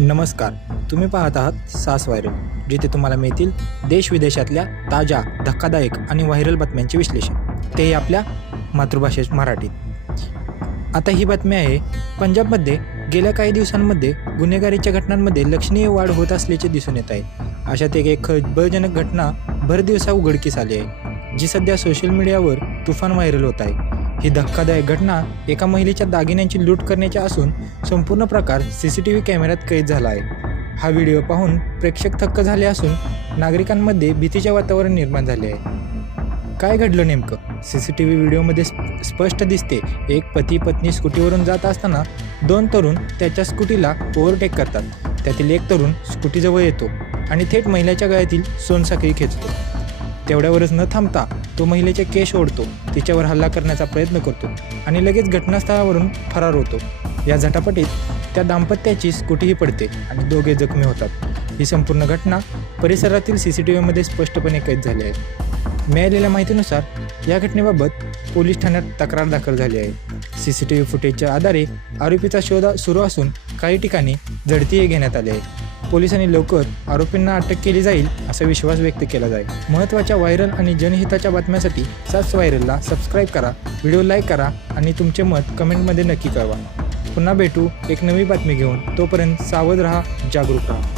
नमस्कार. तुम्ही पाहत आहात सास व्हायरल जिथे तुम्हाला मिळतील देश विदेशातल्या ताज्या धक्कादायक आणि व्हायरल बातम्यांचे विश्लेषण. तेही आपल्या मातृभाषेत मराठीत. आता ही बातमी आहे पंजाबमध्ये गेल्या काही दिवसांमध्ये गुन्हेगारीच्या घटनांमध्ये लक्षणीय वाढ होत असल्याचे दिसून येत आहे. अशात एक एक खळबळजनक घटना भरदिवसा उघडकीस आली आहे जी सध्या सोशल मीडियावर तुफान व्हायरल होत आहे. ही धक्कादायक घटना एका महिलेच्या दागिन्यांची लूट करण्याची असून संपूर्ण प्रकार सी सी टी व्ही कॅमेऱ्यात कैद झाला आहे. हा व्हिडिओ पाहून प्रेक्षक थक्क झाले असून नागरिकांमध्ये भीतीचे वातावरण निर्माण झाले आहे. काय घडलं नेमकं? सी सी टी व्ही व्हिडिओमध्ये स्पष्ट दिसते एक पती पत्नी स्कूटीवरून जात असताना दोन तरुण त्याच्या स्कूटीला ओव्हरटेक करतात. त्यातील एक तरुण स्कूटीजवळ येतो आणि थेट महिलेच्या गळ्यातील सोनसाखळी खेचतो. तेवढ्यावरच न थांबता तो महिलेचे केश ओढतो तिच्यावर हल्ला करण्याचा प्रयत्न करतो आणि लगेच घटनास्थळावरून फरार होतो. या झटापटीत त्या दाम्पत्याची स्कूटीही पडते आणि दोघे जखमी होतात. ही संपूर्ण घटना परिसरातील सी सी टी व्हीमध्ये स्पष्टपणे कैद झाली आहे. मिळालेल्या माहितीनुसार या घटनेबाबत पोलीस ठाण्यात तक्रार दाखल झाली आहे. सी सी टी व्ही फुटेजच्या आधारे आरोपीचा शोध सुरू असून काही ठिकाणी झडतीही घेण्यात आली आहे. पोलिसांनी लवकर आरोपींना अटक केली जाईल असा विश्वास व्यक्त केला जाईल. महत्त्वाच्या व्हायरल आणि जनहिताच्या बातम्यासाठी सास व्हायरलला सबस्क्राईब करा व्हिडिओ लाईक करा आणि तुमचे मत कमेंटमध्ये नक्की कळवा. पुन्हा भेटू एक नवी बातमी घेऊन. तोपर्यंत सावध राहा जागरूक राहा.